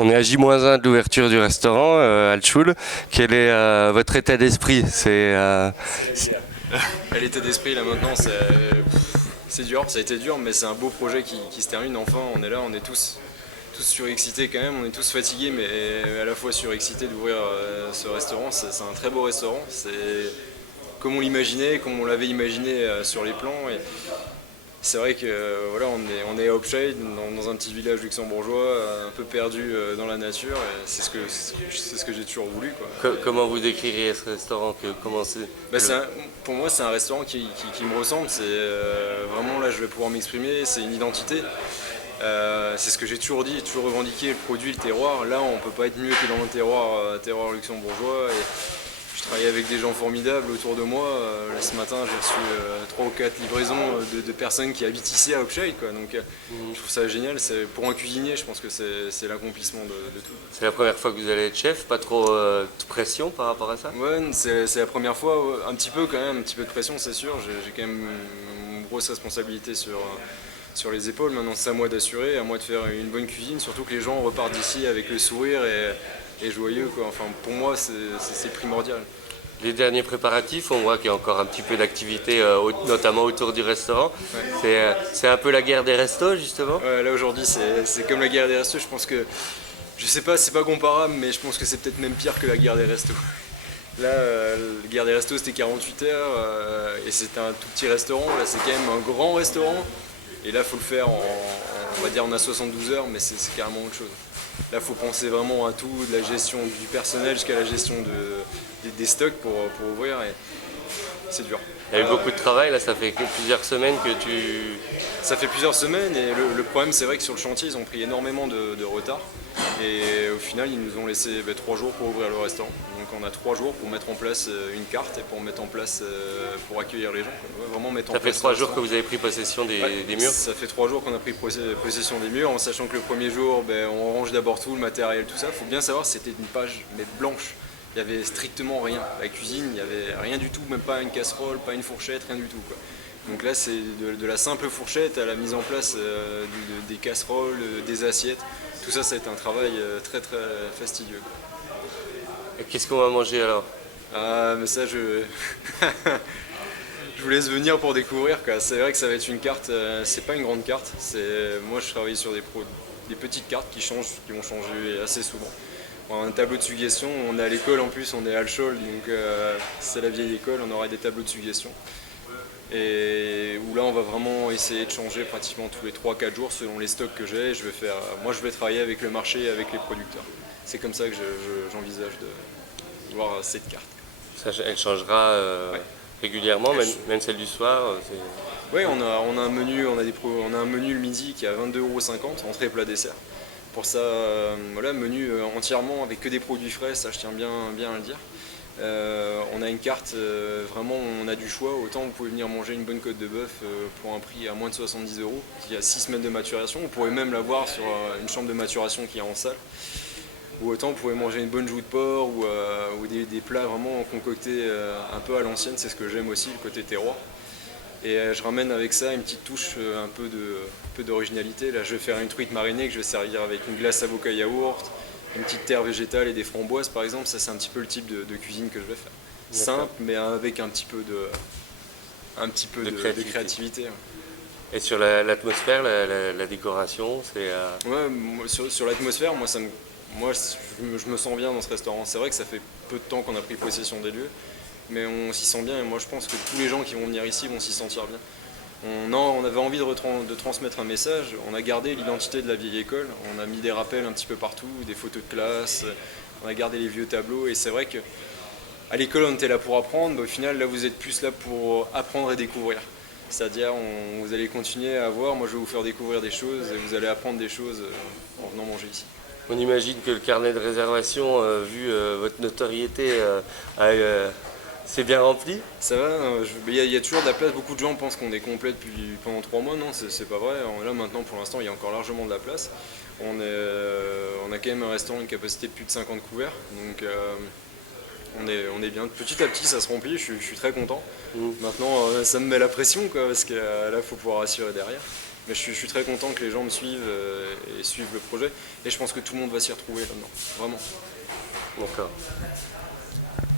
On est à J-1 de l'ouverture du restaurant, Al-Choul. Quel est votre état d'esprit? L'état d'esprit là maintenant, c'est dur, ça a été dur, mais c'est un beau projet qui se termine enfin. On est là, on est tous surexcités quand même, on est tous fatigués, mais à la fois surexcités d'ouvrir ce restaurant. C'est un très beau restaurant, c'est comme on l'imaginait, comme on l'avait imaginé sur les plans. Et c'est vrai que voilà, on est à Upshade, dans un petit village luxembourgeois, un peu perdu dans la nature. Et c'est ce que j'ai toujours voulu, quoi. Comment vous décririez ce restaurant? Bah, pour moi, c'est un restaurant qui me ressemble. C'est vraiment là, je vais pouvoir m'exprimer. C'est une identité. C'est ce que j'ai toujours dit, toujours revendiqué, le produit, le terroir. Là, on peut pas être mieux que dans le terroir luxembourgeois. Et je travaille avec des gens formidables autour de moi. Là, ce matin, j'ai reçu 3 ou 4 livraisons de personnes qui habitent ici à Upshade, quoi. Donc, je trouve ça génial. Pour un cuisinier, je pense que c'est l'accomplissement de tout. C'est la première fois que vous allez être chef, pas trop de pression par rapport à ça? Ouais, c'est la première fois, ouais. Un petit peu quand même, un petit peu de pression, c'est sûr. J'ai quand même une grosse responsabilité sur les épaules. Maintenant, c'est à moi d'assurer, à moi de faire une bonne cuisine, surtout que les gens repartent d'ici avec le sourire et joyeux, quoi. Enfin, pour moi, c'est primordial. Les derniers préparatifs, on voit qu'il y a encore un petit peu d'activité, notamment autour du restaurant. Ouais. C'est un peu la guerre des restos, justement. Ouais, là aujourd'hui, c'est comme la guerre des restos. Je pense que, je sais pas, c'est pas comparable, mais je pense que c'est peut-être même pire que la guerre des restos. Là, la guerre des restos, c'était 48 heures et c'était un tout petit restaurant. Là, c'est quand même un grand restaurant. Et là, il faut le faire on va dire, on a 72 heures, mais c'est carrément autre chose. Là, il faut penser vraiment à tout, de la gestion du personnel jusqu'à la gestion des stocks pour ouvrir. Et c'est dur. Il y a eu beaucoup de travail, là, ça fait que plusieurs semaines que Ça fait plusieurs semaines et le problème, c'est vrai que sur le chantier, ils ont pris énormément de retard. Et au final, ils nous ont laissé 3 jours pour ouvrir le restaurant. Donc on a 3 jours pour mettre en place une carte et pour mettre en place, pour accueillir les gens. Ouais, vraiment mettre en Ça fait place 3 jours que vous avez pris possession Ouais, des murs? Ça fait 3 jours qu'on a pris possession des murs, en sachant que le premier jour, on range d'abord tout, le matériel, tout ça. Il faut bien savoir que c'était une page mais blanche. Il n'y avait strictement rien. La cuisine, il n'y avait rien du tout, même pas une casserole, pas une fourchette, rien du tout, quoi. Donc là, c'est de la simple fourchette à la mise en place des casseroles, des assiettes. Tout ça, ça a été un travail très très fastidieux, quoi. Et qu'est-ce qu'on va manger alors? Ah, mais ça, je vous laisse venir pour découvrir, quoi. C'est vrai que ça va être une carte, c'est pas une grande carte. Moi, je travaille sur des petites cartes qui vont changer assez souvent. On a un tableau de suggestion, on est à l'école en plus, on est à Alchol, donc c'est la vieille école, on aura des tableaux de suggestion. Et où là on va vraiment essayer de changer pratiquement tous les 3-4 jours selon les stocks que j'ai. Moi je vais travailler avec le marché et avec les producteurs. C'est comme ça que j'envisage de voir cette carte. Elle changera Ouais. régulièrement, même celle du soir. Oui, on a un menu, on a un menu le midi qui est à 22,50 €, entrée plat dessert. Pour ça, voilà, menu entièrement avec que des produits frais, ça je tiens bien à le dire. On a une carte, vraiment on a du choix, autant vous pouvez venir manger une bonne côte de bœuf pour un prix à moins de 70 €, il y a 6 semaines de maturation, vous pourrez même l'avoir sur une chambre de maturation qui est en salle. Ou autant vous pouvez manger une bonne joue de porc ou des plats vraiment concoctés un peu à l'ancienne, c'est ce que j'aime aussi, le côté terroir. Et je ramène avec ça une petite touche un peu d'originalité. Là je vais faire une truite marinée que je vais servir avec une glace avocat yaourt, une petite terre végétale et des framboises par exemple. Ça c'est un petit peu le type de cuisine que je vais faire. Simple mais avec un petit peu de créativité. Ouais. Et sur l'atmosphère, la décoration, c'est... Ouais, sur l'atmosphère, moi je me sens bien dans ce restaurant. C'est vrai que ça fait peu de temps qu'on a pris possession des lieux, mais on s'y sent bien et moi je pense que tous les gens qui vont venir ici vont s'y sentir bien. On avait envie de transmettre un message, on a gardé l'identité de la vieille école, on a mis des rappels un petit peu partout, des photos de classe, on a gardé les vieux tableaux et c'est vrai que à l'école on était là pour apprendre, mais au final là vous êtes plus là pour apprendre et découvrir. C'est-à-dire vous allez continuer à voir, moi je vais vous faire découvrir des choses et vous allez apprendre des choses en venant manger ici. On imagine que le carnet de réservation, vu votre notoriété, c'est bien rempli. Ça va, il y a toujours de la place, beaucoup de gens pensent qu'on est complet pendant 3 mois, non c'est pas vrai, là maintenant pour l'instant il y a encore largement de la place. On a quand même un restaurant, une capacité de plus de 50 couverts, donc on est bien. Petit à petit ça se remplit, je suis très content. Maintenant ça me met la pression quoi, parce que là il faut pouvoir assurer derrière. Mais je suis très content que les gens me suivent et suivent le projet. Et je pense que tout le monde va s'y retrouver là-dedans. Vraiment. D'accord.